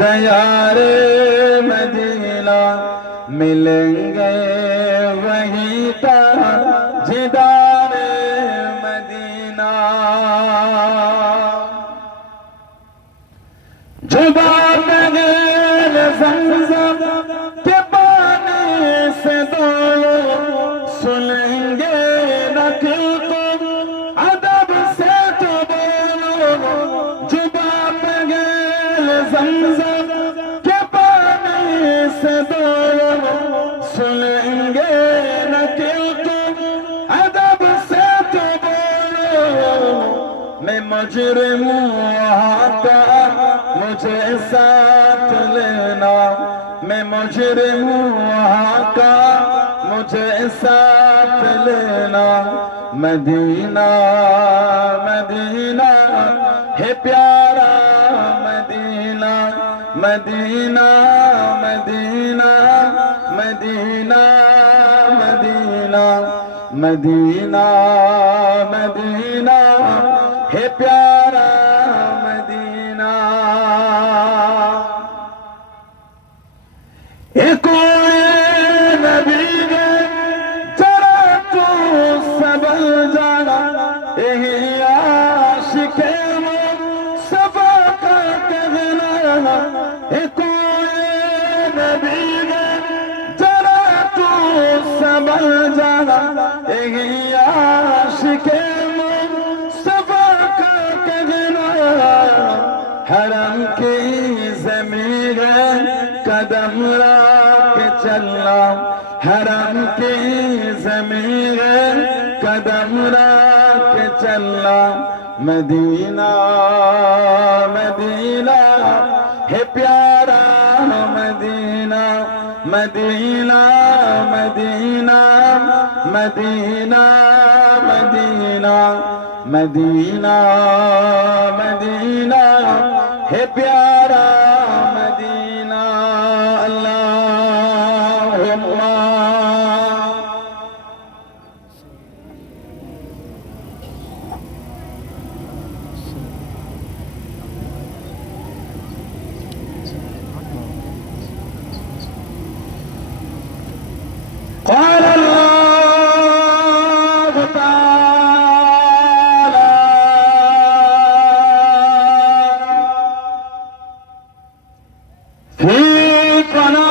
Diyar-e Medina मिलेंगे वहीं ताजदारे Medina. जुबा बगैर ज़मज़म के पानी से दो सुनेंगे न तुम अदब से तो बोलो। जुबा बगैर ज़मज़म के पानी से दो सुनेंगे न तुम अदब से तो बोलो। मैं मुजरिम वहाँ का मुझे साथ लेना, मैं मुजरिम वहाँ का मुझे साथ लेना। मदीना मदीना है प्यारा मदीना, मदीना मदीना मदीना मदीना मदीना मदीना है प्यारा मदीना। एक नबी ने जरा तू सबल जाना, यही आशिके मुस्तफा का कहना। एक नबी ने जरा तू सबल जाना, यही आशिके मुस्तफा का कहना। हरम की ज़मीन कदम रख चलना, हरम की ज़मीन कदम रख चलना। मदीना मदीना है प्यारा मदीना, मदीना मदीना मदीना मदीना मदीना मदीना है प्यारा मदीना। अल्लाहुम्मा قال الله تعالى في قناة